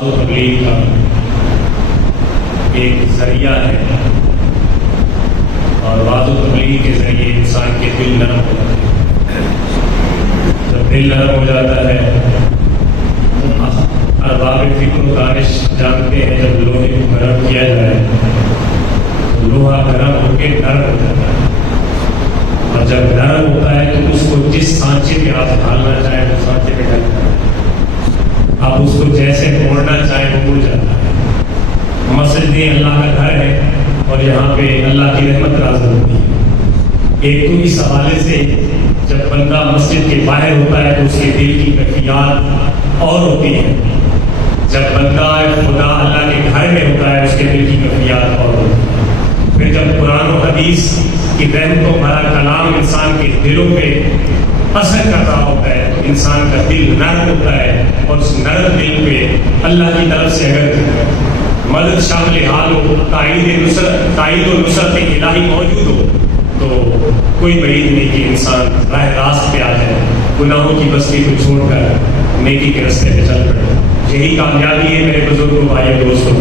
تبلیغ کا ایک ذریعہ ہے اور وعظ و تبلیغ کے ذریعے انسان کے دل نرم ہو جاتے ہیں۔ جب دل نرم ہو جاتا ہے ارباب فکر و دانش جانتے ہیں جب لوہے کو گرم کیا جائے تو لوہا گرم ہو کے نرم ہو جاتا ہے، اور جب نرم ہوتا ہے تو اس کو جس سانچے پہ آپ ڈالنا چاہیں وہ سانچے پہ ڈال جاتا ہے، آپ اس کو جیسے موڑنا چاہیں وہ مڑ جاتا ہے۔ مسجد اللہ کا گھر ہے اور یہاں پہ اللہ کی رحمت نازل ہوتی ہے۔ ایک تو اس حوالے سے جب بندہ مسجد کے باہر ہوتا ہے تو اس کے دل کی کیفیات اور ہوتی ہے، جب بندہ خدا اللہ کے گھر میں ہوتا ہے اس کے دل کی کیفیات اور ہوتی ہے۔ پھر جب قرآن و حدیث کی رحمتوں بھرا کلام انسان کے دلوں پہ اثر کر رہا ہوتا ہے تو انسان کا دل نرم ہوتا ہے، اور اس نرم دل پہ اللہ کی طرف سے اگر مدد شامل حال ہو، تائید و نصرت الہی موجود ہو تو کوئی بعید نہیں کہ انسان راہ راست پہ آ جائے، گناہوں کی بستی کو چھوڑ کر نیکی کے راستے پہ چل پڑے۔ یہی کامیابی ہے میرے بزرگوں، بھائیوں، دوستوں،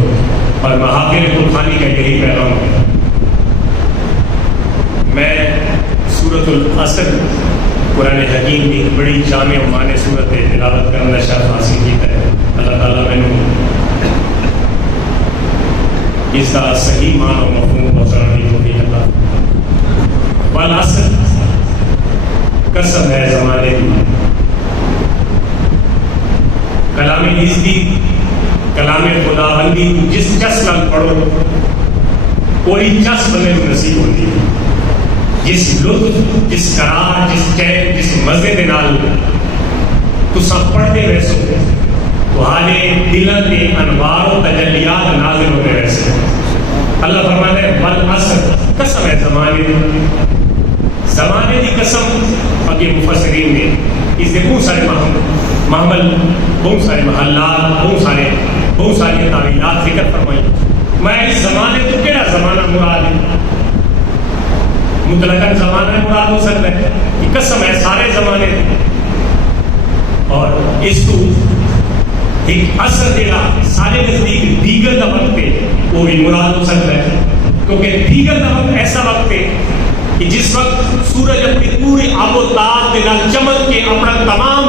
اور محافل قرآنی کا یہی پیغام ہے۔ میں سورۃ العصر قرآن حکیم کی بڑی جامع و معنی صورت تلاوت کرنا شرف حاصل کیتا ہے۔ اللہ تعالیٰ میں اس کا صحیح معنی و مفہوم پہنچانے کی توفیق عطا فرمائے۔ والعصر، قسم ہے زمانے کی، کلام ہستی، کلام خداوندی جس چس نال پڑھو کوئی چس بنے نصیب ہوتی ہے، جس لطف، جس قرار، جس چین، جس مزے دے نال تساں پڑھتے ویسو تہاڈے دلاں تے انوار و تجلیات نازل ہوتے ویسے۔ اللہ فرماتا ہے والعصر، قسم ہے زمانے دی، زمانے دی قسم۔ اگے مفسرین نے اس کے بہت سارے محمل، بہت سارے محلات، بہت ساری تعویلات ذکر فرمائی۔ میں اس زمانے تو کہڑا زمانہ مراد ہے؟ مطلقاً زمانہ مراد ہو سکتا ہے کہ قسم ہے سارے زمانے، اور اس کو ایک عصر جڑا سارے نزدیک دیگر دا وقت ہے وہ بھی مراد ہو سکتا ہے، کیونکہ دیگر دا وقت ایسا وقت ہے کہ جس وقت سورج اپنی پوری آب و تاب کے نال چمک کے اپنا تمام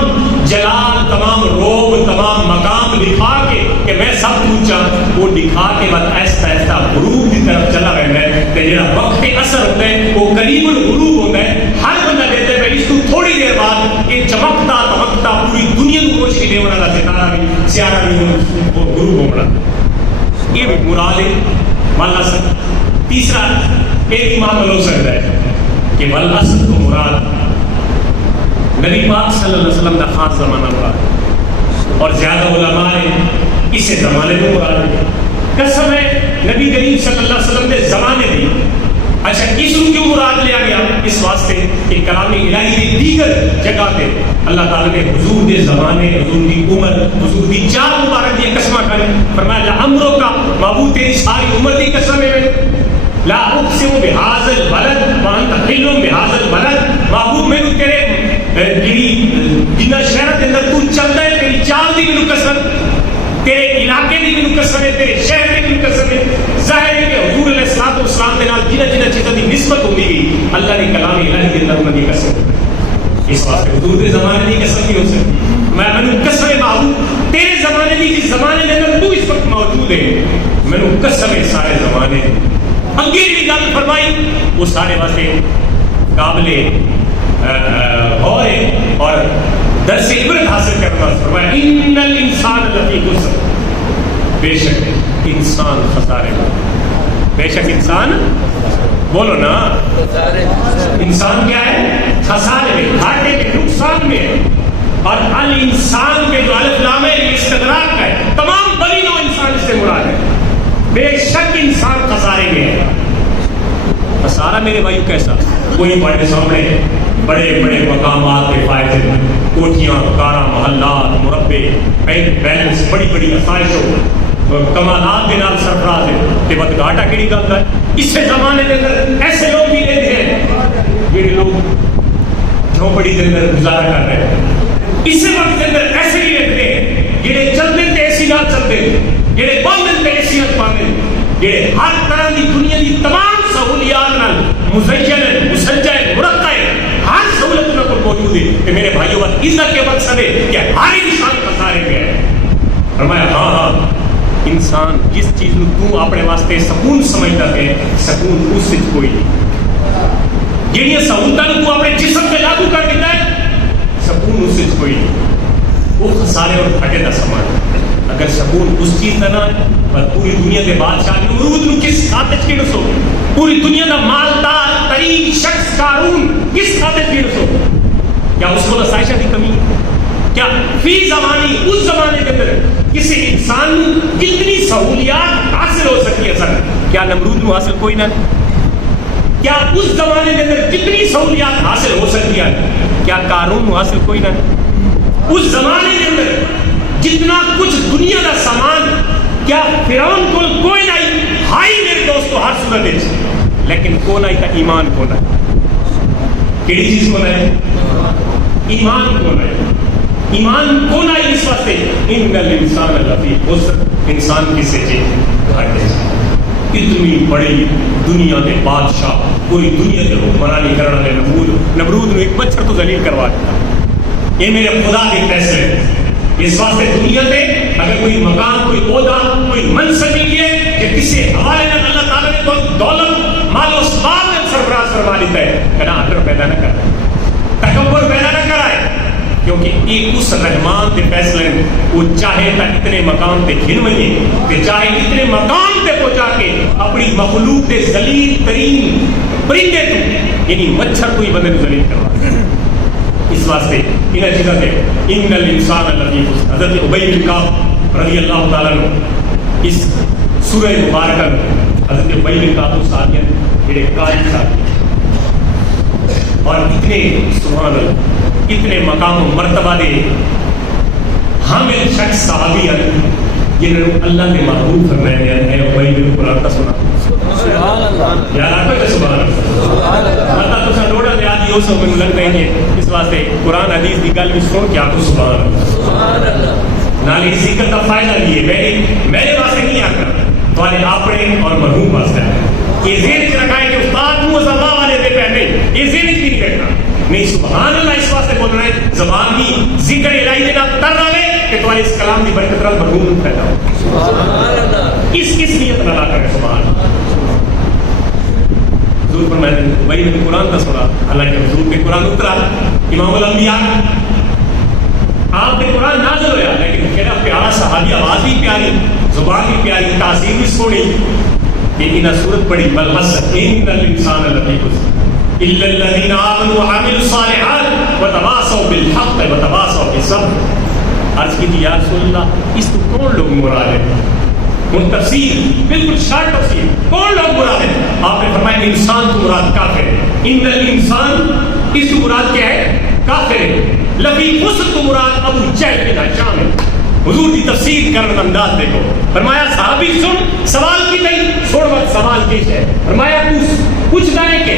جلال، تمام روب، تمام مقام دکھا کے کہ میں سب پوچھا، وہ دکھا کے بعد ایسا ایسا غروب کی طرف چلا رہتا ہے، کہ جڑا وقت اثر ہوتا ہے وہ قریب الغروب ہوتا ہے۔ ہر بندہ کہتا ہے اس کو تھوڑی دیر بعد یہ چمکتا دمکتا پوری دنیا کو روشنی دے والا ستارہ بھی، سیارہ بھی وہ غروب ہوگا۔ یہ مراد ہے والعصر۔ تیسرا ایک معاملہ ہو سکتا ہے کہ والعصر کو مراد نبی پاک صلی اللہ علیہ وسلم کا خاص زمانہ مراد، اور زیادہ علماء نے اسے زمانے کو مراد ہے۔ قسم ہے نبی کریم صلی اللہ علیہ وسلم کے زمانے دی۔ اچھا اس کو کیوں مراد لیا گیا؟ اس واسطے کہ کلام الہی کی دیگر جگہ پہ اللہ تعالیٰ نے حضور کے زمانے، حضور کی عمر، حضور کی چار مبارک کی قسمہ کریں، فرمایا لعمرک کا معبود تیری ساری عمر کی قسم ہے، لا اقسم بهذا البلد وانت حل بهذا البلد، معبود میں تیرے جنہ شہر کے اندر تو چلتا ہے تیری چال دی مینوں قسم، تیرے علاقے دی مینوں قسم ہے، تیرے شہر دی مینوں قسم ہے۔ ظاہر ہے کہ حضور علیہ الصلوۃ والسلام کے نال جنہ چیزوں کی نسبت ہوئی گئی اللہ نے کلام الہی کے اندر انہاں دی قسم، اس واسطے حضور کے زمانے کی قسم نہیں ہو سکتی۔ میں مینوں قسم ہے معبود تیرے زمانے دی، جس زمانے کے اندر تو اس وقت موجود ہے، مینوں قسم ہے سارے زمانے اگے جی گل فرمائی وہ سارے واسطے قابل غور ہے اور درس عبرت حاصل کرنا۔ فرمایا ان الانسان لفی خسر، بے شک انسان خسارے میں، بے شک انسان، بولو نا، انسان کیا ہے؟ خسارے میں، گھاٹے میں، نقصان میں ہے۔ اور الانسان کے جو الف لام ہے یہ استغراق کا ہے، تمام بنی نوع انسان اس سے مراد ہے۔ بے شک انسان خسارے میں ہے۔ خسارہ میرے بھائیو کیسا؟ کوئی بڑے سامنے بڑے بڑے مقامات کے فائدے، کوٹھیاں، کارا، محلات، مربے، بیلنس، بڑی بڑی آسائشوں، کمالات کے نام سرفراز ہے، کہ بعد گھاٹا کیڑی گل ہے؟ اس سے زمانے کے اندر ایسے لوگ بھی رہتے ہیں جڑے لوگ جھونپڑی کے اندر گزارا کر رہے ہیں، اسی وقت کے اندر ایسے ہی رہتے ہیں جڑے چلتے تھے ایسی نہ چلتے، پانے جڑے ہر طرح دی دنیا دی تمام سہولیات نال مزین مسجل مرقع ہر سہولت انہاں کو موجود ہے کہ میرے بھائیو بات عزت کے مقصد ہے کہ ہر انسان خسارے میں ہے. فرمایا ہاں انسان جس چیز نو تو اپنے واسطے سکون سمجھدا ہے سکون اس وچ کوئی نہیں. جڑیاں سہولتاں نو تو اپنے جسم تے لاگو کر دیتا ہے سکون اس وچ کوئی نہیں. وہ خسارے اور گھاٹے دا سامان. اگر سکون اس چیز کا نہ ہے پر پوری دنیا کے بادشاہ نمرود نو کس خاطر کی رسو پوری دنیا کا مالدار ترین شخص قارون کس خاطر کی رسو کیا اس کو آسائشہ کی کمی ہے؟ کیا فی زمانی اس زمانے کے اندر کسی انسان کتنی سہولیات حاصل ہو سکتی ہے سر کیا نمرود نو حاصل کوئی نہ؟ کیا اس زمانے کے اندر کتنی سہولیات حاصل ہو سکتی ہے کیا قارون نو حاصل کوئی نہ؟ اس زمانے کے اندر جتنا کچھ دنیا کا سامان کیا فرعون کو کوئی نہیں ہائی میرے دوستو ہر صورت ہے لیکن کون آئی تا ایمان کون ہے کیڑی چیز کون ہے ایمان کون ہے ایمان کون آئی اس واسطے ان الانسان لفی خسر انسان کسے چیز گھاٹے اتنی بڑی دنیا کے بادشاہ پوری دنیا کے حکمرانی کرنا ہے نمرود نے ایک مچھر تو ذلیل کروا دیا. یہ میرے خدا کے فیصلے ہیں. اس واسطے دنیا میں اگر کوئی مقام کوئی عہدہ کوئی منصب ملیے کہ کسی حوالے میں اللہ تعالیٰ نے کوئی دولت مال و اسباب میں سرفراز فرما لیتا ہے کہنا اثر پیدا نہ کرائے تکبر پیدا نہ کرائے کیونکہ ایک اس رحمان کے فیصلے میں وہ چاہے تا اتنے مقام تے گھن ونجے تے چاہے اتنے مقام تے پہنچا کے اپنی مخلوق تے ذلیل ترین پرندے تو یعنی مچھر کوئی بندے کو ذلیل کروا. اس واسطے انہیں چیزیں تھے ان الانسان لفی خسر. حضرت ابی بن کعب رضی اللہ تعالیٰ عنہ اس سورہ مبارکہ میں حضرت ابی بن کعب صحابیان جڑے قائد صحابی اور اتنے سبحان اللہ اتنے مقام و مرتبہ دے حامل شخص صحابی جنہوں نے اللہ کے محبوب فرمایا ہے ابی بن قرآن کا سنا سبحان اللہ یار آپ کا سبحان اللہ اللہ تو سنوڑا دے آدھی ہو سو میں لگ رہی ہے. اس واسطے قرآن حدیث کی گل بھی سن کے آپ کو سبحان اللہ نالی ذکر کا فائدہ لیے میرے واسطے نہیں آتا تمہارے اپنے اور مرحوم واسطے یہ ذہن سے رکھا ہے کہ استاد منہ اللہ والے دے پہنے یہ ذہن کی نہیں بیٹھنا نہیں سبحان اللہ اس واسطے بول رہے ہیں زبان کی ذکر الہی دینا تر رہے کہ تمہارے اس کلام کی برکت رہا مرحوم پیدا ہو سبحان اللہ کس نیت ادا کرے سبحان اللہ. حضور فرماتے ہیں بھائی میں قرآن کا سنا حالانکہ حضور کے قرآن اترا امام الانبیاء آپ کے قرآن نازل ہوا لیکن کہنا پیارا صحابی آواز بھی پیاری زبان بھی پیاری تاثیر بھی سونی کہ انہیں صورت پڑھی بل حسن ان الانسان لفی خسر الا الذين آمنوا وعملوا الصالحات وتواصوا بالحق وتواصوا بالصبر. عرض کی یا رسول اللہ اس کو کون لوگ مراد ہے وہ تفسیر بالکل شارٹ تفسیر کون لوگ مراد ہے آپ نے فرمایا انسان تو مراد کافر ہے ان الانسان اس کو مراد کیا ہے کافر ہے لفی خسر تو مراد ابو جہل بن ہشام ہے. حضور کی تفسیر کرنے کا انداز دیکھو فرمایا صحابی سن سوال کی نہیں چھوڑ وقت سوال پیش ہے فرمایا پوچھتا ہے کہ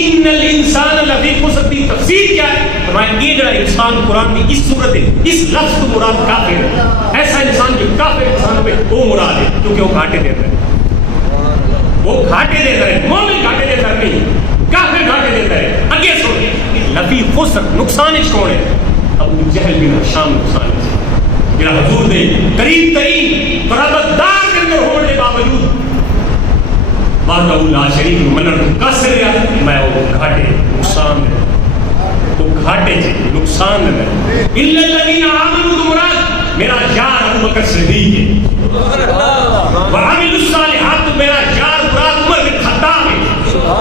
ان الانسان لفی خسر کی تفسیر کیا ہے فرمایا یہ جڑا انسان قرآن کی اس صورت ہے اس لفظ کو مراد کافر ہے ایسا انسان جو کافر انسان پہ وہ مراد ہے کیونکہ وہ گھاٹے دیتا ہے وہ گھاٹے دیتا ہے مومن گھاٹے دیتا ہے نہیں کافر گھاٹے دیتا ہے. آگے سن لفی خسر نقصان اس کون ہے ابو جہل بن ہشام نقصان میرا حضور نے قریب ترین قرابت دار کے اندر ہونے کے باوجود وعدہ اللہ شریف منن کس رہا میں وہ گھاٹے نقصان ہے وہ گھاٹے سے نقصان ہے الا الذين آمنوا تو مراد میرا یار ابو بکر صدیق ہے وعملوا الصالحات تو میرا یار مراد عمر بن خطاب ہے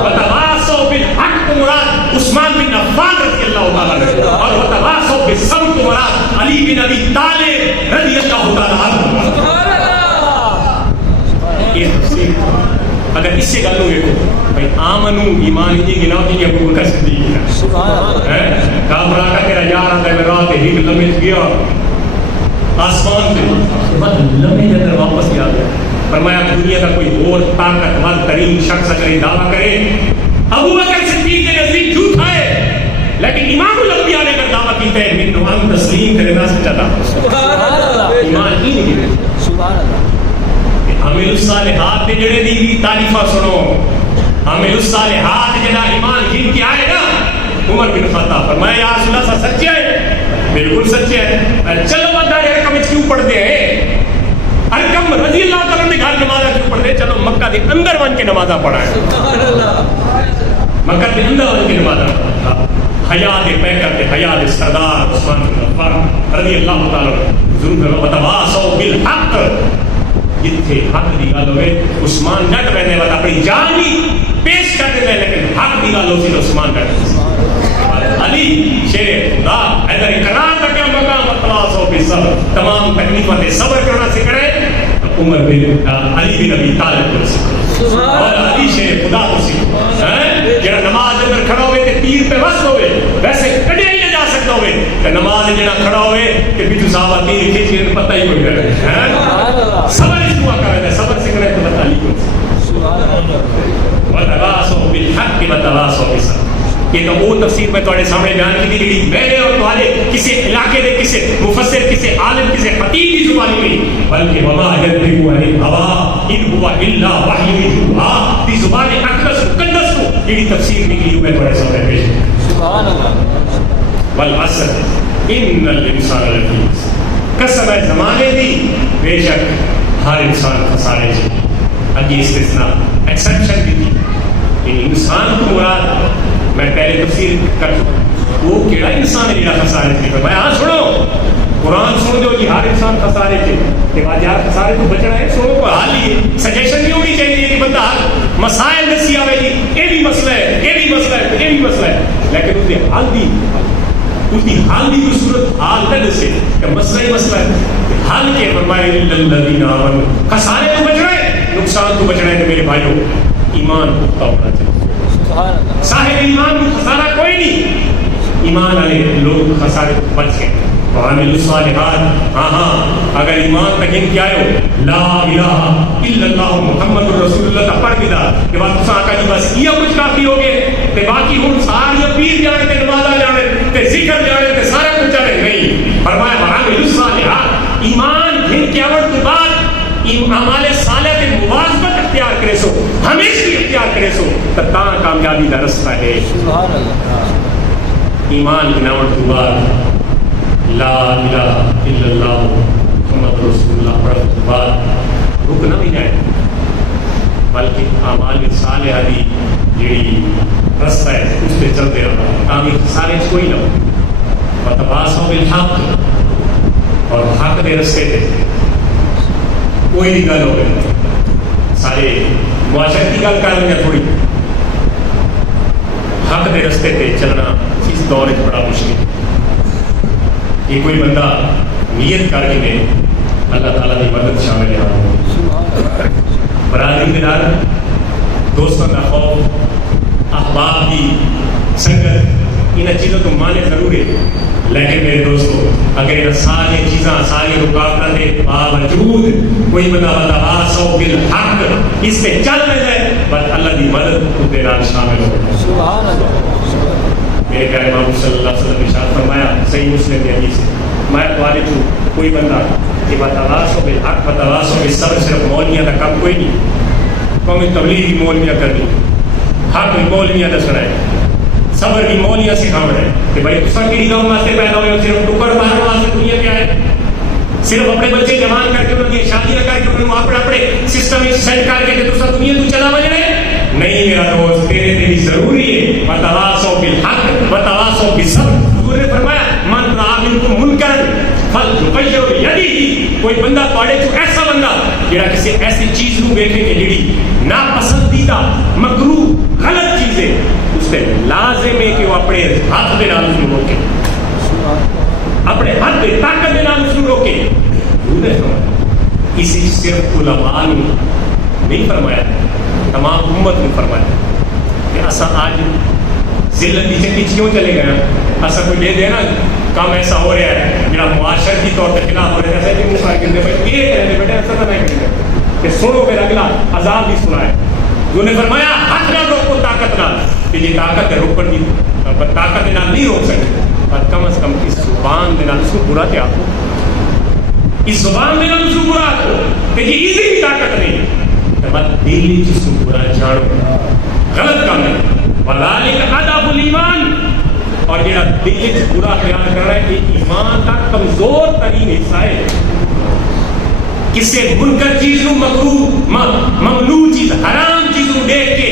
وتواصوا بالحق تو مراد عثمان بن عفان رضی اللہ تعالی عنہ اور وتواصوا بالصبر تو مراد علی بن ابی طالب رضی اللہ تعالی عنہ. یہ اگر اس سے گل ہوئے بھائی آمنو ایمان ہی گناؤ کہ ابو بکر صدیق ہے کافرہ کا تیرا یار آتا ہے میں رات ہی لمحے گیا آسمان پہ بعد لمحے کے اندر واپس گیا فرمایا دنیا کا کوئی اور طاقتور ترین شخص اگر دعویٰ کرے ابو بکر صدیق کے نزدیک جھوٹ ہے لیکن امام الانبیاء نے اگر دعویٰ کی ہے من ہم تسلیم کرنا سچا تھا ایمان ہی نہیں سبحان اللہ عامل الصالحات دے جڑے دی بھی تعریفاں سنو. عامل الصالحات جڑا ایمان گن کے آئے نا, عمر بن خطاب فرمایا یا رسول اللہ سچے ہے؟ بالکل سچے ہے. چلو بندہ یہ کم کیوں پڑھتے ہیں؟ ارکم رضی اللہ تعالیٰ نے گھر نمازہ کیوں پڑھتے ہیں؟ چلو مکہ دے اندر ون کے نمازہ پڑھا ہے, مکہ دے اندر ون کے نمازہ پڑھا. حیا دے پیکر دے حیا دے سردار عثمان بن عفان رضی اللہ تعالیٰ ضرور وتواصوا بالحق, جتھے حق دی گل ہوئے عثمان ڈٹ پہنے والا اپنی جان ہی پیش کر دیتے ہیں, لیکن حق دی گل ہوتی تو عثمان ڈٹ. علی شیر خدا حیدر اقرار کا کیا مقام وتواصوا بالصبر, تمام تکلیفوں سے صبر کرنا سکھائے. عمر بن علی بن ابی طالب کو سکھائے, اور علی شیر خدا کو سکھائے. جڑا نماز اندر کھڑا ہوئے تے تیر پہ وس ہوئے, ویسے کڈیا ہی نہ جا سکتا ہوئے تے نماز جڑا کھڑا ہوئے کہ پیچھے صحابہ تیر کھینچ کے پتہ ہی کوئی کرے. صبر اس دعا کرے, صبر سکھائے تو بتا علی کو وتواصوا بالحق وتواصوا بالصبر. یہ تو وہ تفسیر میں تھوڑے سامنے بیان کی تھی, میں نے اور تمہارے کسی علاقے دے کسی مفسر کسی عالم کسی خطیب کی زبانی نہیں, بلکہ وما ينطق عن الهوى ان هو الا وحی یوحى دی زبان اقدس مقدس کو یہ تفسیر نکلی ہوئی ہے تھوڑے سامنے پیش. سبحان اللہ. والعصر ان الانسان لفی خسر, قسم ہے زمانے دی بے شک ہر انسان خسارے سے. اب یہ استثناء ایکسپشن بھی تھی, انسان کو مراد میں پہلے تفسیر کر وہ کیڑا انسان ہے جڑا خسارے تھے. میں ہاں سنو قرآن سن دو جی ہر انسان خسارے تھے کہ بعد یار خسارے تو بچنا ہے. سنو کوئی حال ہی ہے, سجیشن بھی ہونی چاہیے کہ بندہ مسائل دسی آئے جی یہ بھی مسئلہ ہے, یہ بھی مسئلہ ہے, یہ بھی مسئلہ ہے, لیکن اس کے حل بھی اس کی حل بھی کوئی صورت حال نہ دسے کہ مسئلہ ہی مسئلہ ہے. حل کے فرمائے للذین آمنوا, خسارے تو بچنا ہے, نقصان تو بچنا ہے. کہ میرے بھائیوں ایمان پختہ ہونا چاہیے. صاحب ایمان کو خسارہ کوئی نہیں, ایمان والے لوگ خسارے کو بچ گئے. وعامل الصالحات, ہاں ہاں اگر ایمان تک ان کیا ہو لا الہ الا اللہ محمد رسول اللہ کا پڑھ دیتا کہ بات تساں آقا جی بس یہ کچھ کافی ہو گئے تے باقی ہن ساری پیر جانے تے نمازاں جانے تے ذکر جانے تے سارا کچھ جانے نہیں. فرمایا وعامل الصالحات, ایمان جن کے اول کے بعد اعمال صالح تے مواظبت اختیار کرے سو, ہمیشہ اختیار کرے سو تو تاں کامیابی کا رستہ ہے. سبحان اللہ. ایمان کی نعمت کے بعد لا الہ الا اللہ محمد رسول اللہ پڑھنے کے بعد رکنا بھی جائے, بلکہ اعمال صالحہ دی جڑی رستہ ہے اس پہ چلتے رہنا تاکہ سارے کوئی نہ ہو. وتواصوا بالحق, اور حق دے رستے پہ کوئی بھی گل ہوئے سارے معاشرت کی گل کر لیں تھوڑی, حق دے رستے پہ چلنا اس دور میں بڑا مشکل ہے. یہ کوئی بندہ نیت کر کے دے اللہ تعالیٰ کی مدد شامل ہے. برادری کے دار دوستوں کا خوف احباب کی سنگت ان چیزوں کو مانے ضرور ہے, لیکن میرے دوستو اگر یہ ساری چیزاں ساری رکاوٹوں کے باوجود کوئی بندہ وتواصوا بالحق اس پہ چل رہا ہے بس اللہ کی مدد اس کے نال شامل ہو. سبحان اللہ. میرے پیارے محبوب صلی اللہ علیہ وسلم نے ارشاد فرمایا صحیح مسلم کی حدیث ہے, میں توالد ہوں کوئی بندہ کہ وتواصوا بالحق وتواصوا بالصبر صرف مولویاں کا کام کوئی نہیں, قومی تبلیغ کی مولویاں کرنی, حق کی مولویاں دسنا ہے, صبر کی مولویاں سکھانا ہے کہ بھائی تساں کہڑی قوم واسطے پیدا ہوئے ہو, صرف ٹکر مارنے واسطے دنیا پہ آئے, صرف اپنے بچے جوان کر کے انہوں کی شادیاں کر کے انہوں اپنے اپنے سسٹم سیٹ کر کے تساں دنیا تو چلا بجنے نہیں. میرا دوست تیرے لیے ضروری ہے وتواصوا بالحق وتواصوا بالصبر. حضور نے فرمایا من رأى منکم منکرا فلیغیرہ بیدہ, کوئی بندہ پاڑے تو ایسا بندہ جڑا کسی ایسی چیز نو دیکھے کہ جڑی ناپسندیدہ مکروہ غلط چیز ہے, اس پہ لازم ہے کہ وہ اپنے ہاتھ دے نال اس کو روکے, اپنے ہاتھ دے طاقت دے نال اس کو روکے. حضور نے فرمایا کسی صرف علماء نے نہیں فرمایا, تمام امت نے فرمایا کہ اسا آج ذلت کی چکی کیوں چلے گئے ہیں. ایسا کوئی دے دینا کام ایسا ہو رہا ہے جڑا معاشرتی طور پہ خلاف ہو رہا ہے, ایسا کہ منہ کر کے بھائی یہ کہنے بیٹے ایسا تو نہیں کریں کہ سنو پھر اگلا عذاب بھی سنا ہے. جو نے فرمایا ہاتھ نہ روکو طاقت نہ, کہ یہ طاقت ہے روکن دی طاقت نہ نہیں روک سکتے, پر کم از کم اس زبان دے نال اس کو برا کیا ہو, اس زبان دے نال اس کو برا ہو کہ یہ ایزی بھی طاقت نہیں. بعد دل جس کو برا جانو غلط کام ہے وذالک اضعف الایمان اور جڑا دل وچ برا خیال کر رہا ہے یہ ایمان کا کمزور ترین حصہ ہے کسے منکر چیز نو مکروہ ممنوع چیز حرام چیز نو دیکھ کے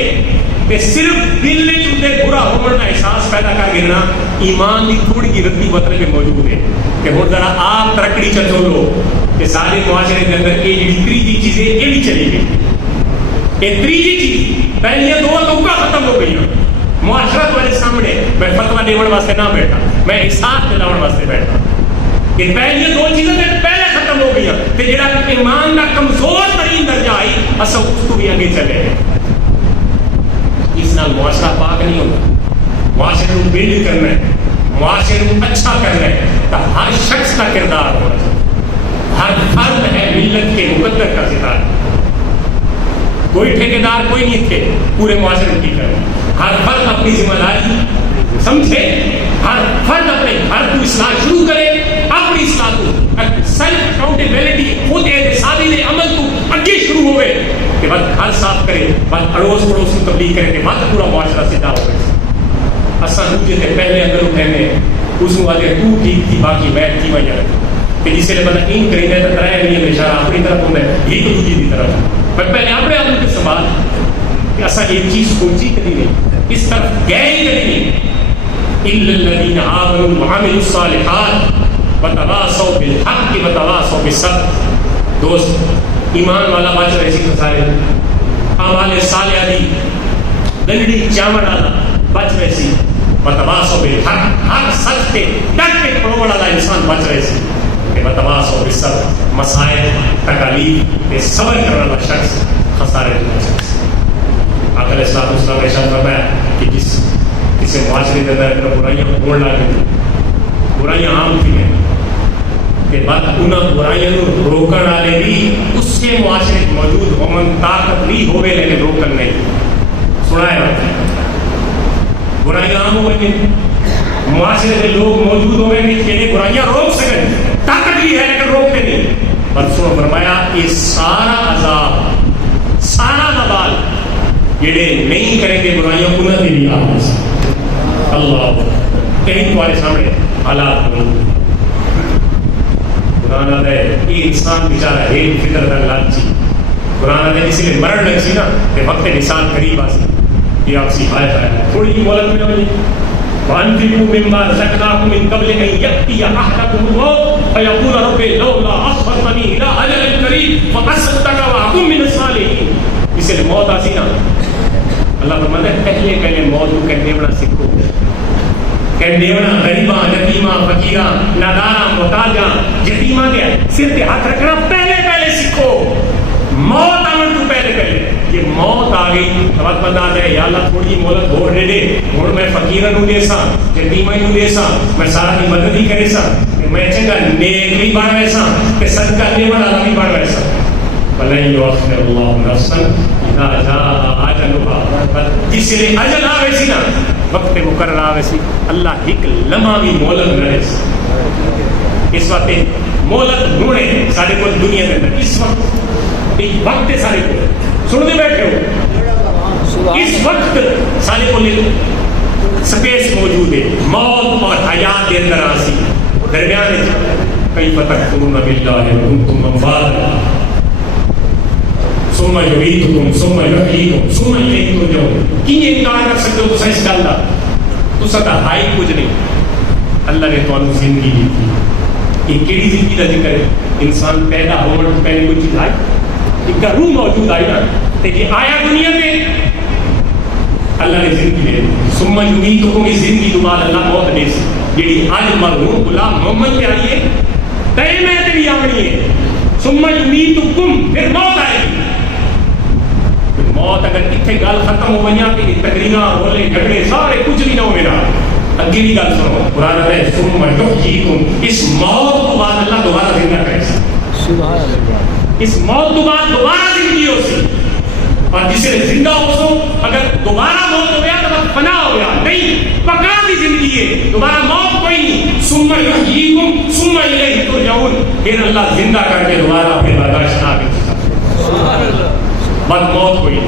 تے صرف دل وچ اُتے برا ہون دا احساس پیدا کر کے نا ایمان دی تھوڑی جی رتی مطلب موجود ہے کہ ہن ذرا آپ ترکڑی چلو لو کہ سارے معاشرے کے اندر یہ جڑی تیجی چیز ہے یہ بھی چلی گئی یہ تیجی چیز پہلے دو توقع ختم ہو گئی معاشرہ تمہارے سامنے میں فتویٰ دینے واسطے نہ بیٹھا میں حساب دلاؤن واسطے بیٹھا کہ پہلے دو چیزیں پہلے ختم ہو گئی تے جڑا ایمان دا کمزور ترین درجہ آئی اسا اس کو بھی آگے چلے اس نال معاشرہ پاک نہیں ہوتا معاشرے کو بلڈ کرنا ہے معاشرے کو اچھا کرنا ہے تو ہر شخص کا کردار ہونا چاہیے ہر فرد ہے ملت کے مقدر کا ستارہ کوئی ٹھیکیدار کوئی نہیں تھے پورے معاشرے کی کرنا ہر فرد اپنی ذمہ داری سمجھے ہر فرد اپنے گھر کو اصلاح شروع کرے اپنی اصلاح کو سیلف اکاؤنٹیبلٹی خود احتسابی عمل کو اگے شروع ہوئے کہ بعد گھر صاف کرے بعد اڑوس پڑوس کو تبلیغ کرے کہ بعد پورا معاشرہ سیدھا ہو گئے اصلا دوجے تھے پہلے اگر اٹھنے اس کو آگے تو ٹھیک تھی باقی بیٹھ کی وجہ کہ جسے لے بندہ این کریں گے تو ترائے نہیں ہے اشارہ اپنی طرف ہوتا ہے یہی تو دوجی دی طرف پر پہلے اپنے آپ کے سوال کہ اصلا یہ چیز سوچی کبھی نہیں اس طرف گئے ہی کبھی نہیں الا الذين آمنوا وعملوا الصالحات وتواصوا بالحق وتواصوا بالصبر دوست ایمان والا بچ رہے سی سارے اعمال صالحہ دی دنڈی چاوڑ والا بچ رہے سی وتواصوا بالحق ہر سچ کے ڈٹ کے کھڑو والا انسان بچ رہے سی کہ وتواصوا بالصبر مسائل تکالیف پہ صبر کرنے والا شخص خسارے میں شخص آقا علیہ السلام نے ارشاد فرمایا کہ جسے معاشرے کے اندر برائیاں ہوڑ لگی برائیاں عام تھی ہیں کہ بعد انہاں برائیاں روکن والے بھی اس کے معاشرے موجود ہومن طاقت نہیں ہوئے لیکن روکن نہیں سنا ہے برائیاں عام ہوئے معاشرے کے لوگ موجود ہوئے نہیں کہ برائیاں روک سکیں طاقت بھی ہے لیکن روکتے نہیں پر سنو فرمایا یہ سارا عذاب سارا وبال جڑے نہیں کریں گے برائیاں انہاں دی بھی آ اللہ کہیں تمہارے سامنے حالات قرآن ہے یہ انسان بیچارہ ہے فکر کا لالچی قرآن ہے اس لیے مرن لگ سی نا کہ وقت نثال قریب آسی یہ آپ سی آئے ہے تھوڑی جی مولت میں ہوئی وَأَنْفِقُوا مِمَّا رَزَقْنَاكُم مِّن قَبْلِ أَن يَأْتِيَ أَحَدَكُمُ الْمَوْتُ فَيَقُولَ رَبِّ لَوْلَا أَخَّرْتَنِي إِلَىٰ أَجَلٍ قَرِيبٍ فَأَصَّدَّقَ وَأَكُن مِّنَ الصَّالِحِينَ اس لیے موت آسی نا اللہ فرماتا ہے پہلے موت کو کہنے بڑا سیکھو کہنے بڑا غریباں یتیماں فقیراں ناداراں محتاجاں یتیماں کے سر پہ ہاتھ رکھنا پہلے سیکھو موت آمن تو پہلے یہ موت آ گئی وقت بندہ آ جائے یا اللہ تھوڑی مولت بھوڑ دے دے اور میں فقیرہ نو دے سا یتیمہ نو دے سا میں سارا کی مدد ہی کرے سا میں چنگا نیک بھی بڑھ ویسا کہ صدقہ دے بڑھ آدمی بڑھ ویسا وَلَن يُؤَخِّرَ اللَّهُ نَفْسًا إِذَا جَاءَ أَجَلُهَا جس لئے اجل آوے سی نا وقت مقرر آوے سی اللہ ایک لمحہ بھی مولت نہ رہے سی اس وقت مولت ڈھونڈے سارے کو دنیا کے اندر اس وقت ایک وقت سارے کو سننے بیٹھے ہو اس وقت سارے کو سپیس موجود ہے موت اور حیات کے اندر آسی درمیان کئی فتکفرون باللہ وکنتم امواتا ثم یمیتکم ثم یحییکم ثم الیہ ترجعون کی انکار کر سکتے ہو تو سائنس کا اللہ تو ستا ہائی کچھ نہیں اللہ نے تو انہوں زندگی دی تھی یہ کیڑی زندگی کا ذکر ہے انسان پیدا ہونے سے پہلے کوئی چیز آئی ایک کا روح موجود آئی نا لیکن آیا دنیا میں اللہ نے زندگی دے ثم یمیتکم اس زندگی تو بعد اللہ موت دے سی جیڑی آج مرحوم غلام محمد پہ آئی ہے تئے میں تے بھی آمنی ہے ثم یمیتکم پھر موت آئے گی موت اگر اتنے گل ختم ہو گئی کہ تقریرا رولے جھگڑے سارے کچھ بھی نہ ہو میرا اگلی گل سنو قرآن ہے ثم یحییکم اس موت کو بعد اللہ دوبارہ زندہ کرے سبحان اللہ اس موت کو بعد دوبارہ زندگی ہو سی اور جسے زندہ ہو سو اگر دوبارہ موت ہو گیا تو بس فنا ہو گیا نہیں پکا دی زندگی ہے دوبارہ موت کوئی نہیں ثم یحییکم ثم الیہ ترجعون پھر اللہ زندہ کر کے دوبارہ اپنے برداشت نہ کرے سبحان اللہ بعد موت ہوئی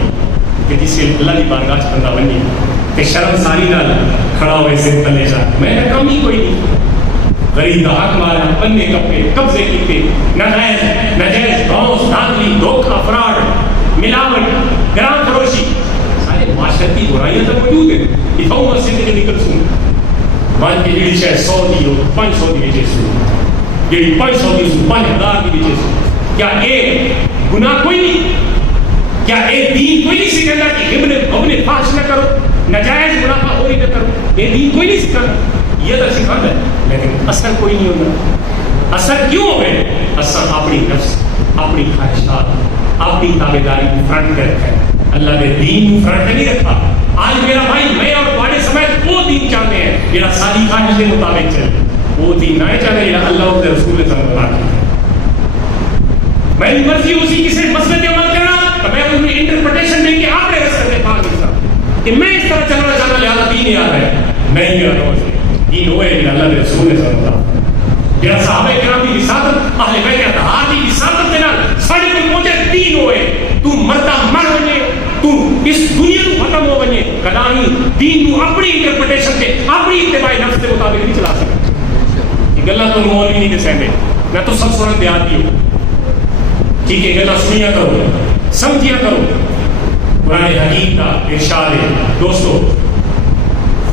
کہ جس سے اللہ کی بارگاہ چ بندہ بنی کہ شرم ساری نال کھڑا ہوئے سے تلے جا میں نے کم ہی کوئی نہیں غریب کا حق مارا بننے کپے قبضے کیتے ناجائز گھوس دھاندلی دھوکہ فراڈ ملاوٹ گراں فروشی سارے معاشرتی برائیاں تو موجود ہیں اتھاؤں مسجد کے نکل سوں مان کے جڑی شے 100 دی ہو 500 دی وچے سوں جڑی 500 دی سوں 5000 دی وچے سوں کیا اے گناہ کوئی نہیں کیا اے دین کوئی نہیں سکھاتا کہ ابن فحش نہ کرو ناجائز منافع خوری نہ کرو یہ دین کوئی نہیں سکھاتا یہ تو سکھاتا ہے لیکن اثر کوئی نہیں ہوتا اثر کیوں ہوئے اثر اپنی نفس اپنی خواہشات اپنی تابعداری کو فرنٹ کر رکھا ہے اللہ نے دین کو فرنٹ نہیں رکھا آج میرا بھائی میں اور تمہارے سمیت وہ دین چاہتے ہیں میرا ساری خواہش کے مطابق چلے وہ دین نہ چاہتے ہیں اللہ اور رسول نے سب بتا دیا میری مرضی اسی کسی مسئلے پہ عمل کرنا تو میں اس میں انٹرپریٹیشن دیں کہ آپ نے رسل میں پاک انسان کہ میں اس طرح چلنا چاہنا لہذا دین یاد ہے نہیں میرا دوست دین ہوئے کہ اللہ نے رسول نے سب بتا میرا صحابہ کرام کی وساطت اہل بیت اطہار کی وساطت کے نال ساڑے کو پہنچے دین ہوئے تو مرتا مر ونے تو اس دنیا کو ختم ہو ونے کدائی دین کو اپنی انٹرپریٹیشن سے اپنی اتباع نفس کے مطابق نہیں چلا سکتا یہ گلا تو مولوی نہیں دسیں دے میں تو سب سنن دیاتی ہوں ٹھیک ہے گلا سنیا کرو سمجھیا کرو قرآن حکیم کا ارشاد ہے دوستو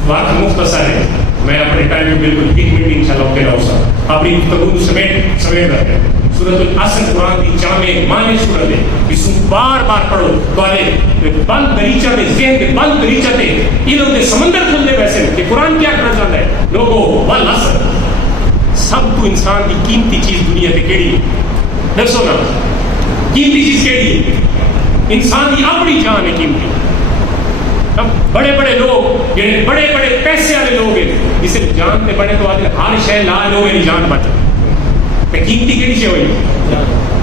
وقت مختصر ہے میں اپنے ٹائم میں بالکل 1 منٹ انشاءاللہ کے رہوں سا اپنی گفتگو سمیت رہتے ہیں سورۃ العصر قرآن کی جامع معنی سورت ہے اس کو بار بار پڑھو تمہارے بند دریچہ میں ذہن کے بند دریچہ تے علم کے سمندر کھلنے ویسے کہ قرآن کیا کرنا چاہتا ہے لوگوں والعصر سب تو انسان کی قیمتی چیز دنیا تے کیڑی ہے دسو نا قیمتی چیز کیڑی ہے انسان کی اپنی جان ہے قیمتی بڑے بڑے لوگ جڑے بڑے بڑے پیسے والے لوگ ہیں جسے جان تے بڑے تو آدھے ہر شے لا لو میری جان بچ تے قیمتی کیڑی شے ہوئی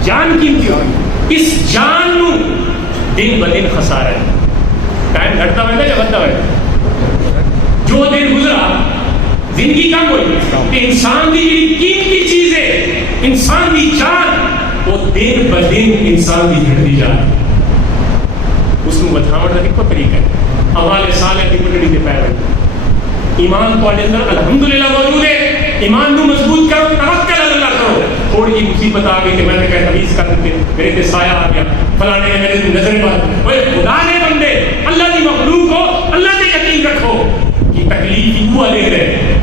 جان قیمتی ہوئی اس جان نو دن بدن خسارہ ہے ٹائم گھٹتا ہے یا بڑھتا ہے جو دن گزرا زندگی کم ہوئی کہ انسان کی قیمتی چیز ہے انسان کی جان وہ دن بدن انسان کی گھٹتی جا رہی اس کو بتاؤں کا ایک طریقہ ہے حوالے صالح کی پٹڑی کے پیر ایمان تو اندر الحمدللہ موجود ہے ایمان کو مضبوط کرو توکل اللہ کرو تھوڑی سی مصیبت آ گئی کہ میں نے کہا تمیز کر دیتے میرے تے سایہ آ گیا فلانے نے میرے نظر پر اوے خدا نے بندے اللہ کی مخلوق ہو اللہ نے یقین رکھو کہ تکلیف ہی ہوا لے رہے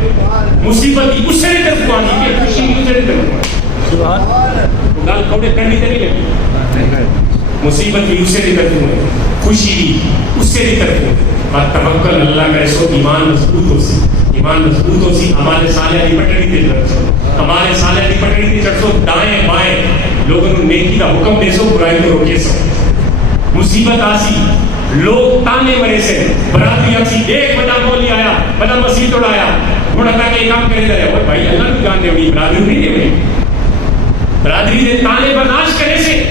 مصیبت ہی اس سے نہیں طرف آنی کہ خوشی ہی اسے نہیں طرف سبحان اللہ گال کوڑے کرنی تے نہیں لگی مصیبت بھی اسے نہیں طرف خوشی بھی اس سے نہیں طرف اور توکل اللہ کرے سو ایمان مضبوط ہو سی ایمان مضبوط ہو سی ہمارے صالح کی پٹڑی تے چڑھ سو ہمارے صالح کی پٹڑی تے چڑھ سو دائیں بائیں لوگوں کو نیکی کا حکم دے سو برائی کو روکے سو مصیبت آسی لوگ تانے مرے سے برادری آسی ایک بڑا مولی آیا بڑا مسیح توڑایا وہ نہ کہ کام کرے دے اور بھائی اللہ کی جان دے ہوئی برادری نہیں دے ہوئی برادری دے تانے برداشت کرے سے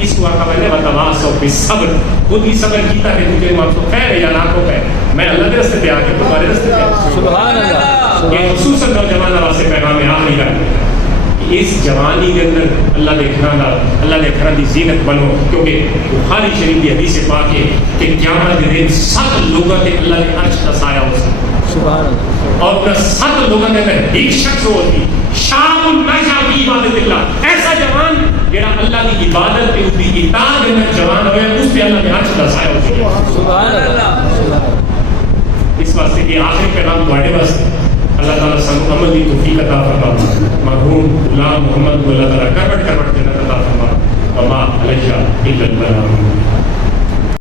اس کو آقا میں نے بتواسو بالصبر خود ہی صبر کیتا ہے تجھے مانسو خیر ہے یا ناکو ہے میں اللہ کے رستے پہ آ کے تمہارے رستے پہ سبحان اللہ یہ خصوصاً نوجوان واسطے پیغام آخری کا اس جوانی کے اندر اللہ کے گھراں دا اللہ کے گھراں دی زینت بنو کیونکہ بخاری شریف کی حدیث پاک ہے کہ قیامت کے دن 7 لوگوں کے اللہ کے عرش کا سایہ ہو سکتا سبحان اللہ اور ان 7 لوگوں کے اندر ایک شخص ہوتی شاب النجا فی عبادت اللہ ایسا جوان جڑا اللہ کی عبادت پہ اس کی اطاعت میں جوان ہوئے اس پہ اللہ کے عرش کا سایہ ہو سکتا سبحان اللہ اس واسطے یہ آخری پیغام تمہارے واسطے اللہ تعالیٰ سانو عمل کی توفیق عطا فرما مرحوم غلام محمد کو اللہ تعالیٰ کروٹ کروٹ جنت عطا فرما وما علیہ الا البلاغ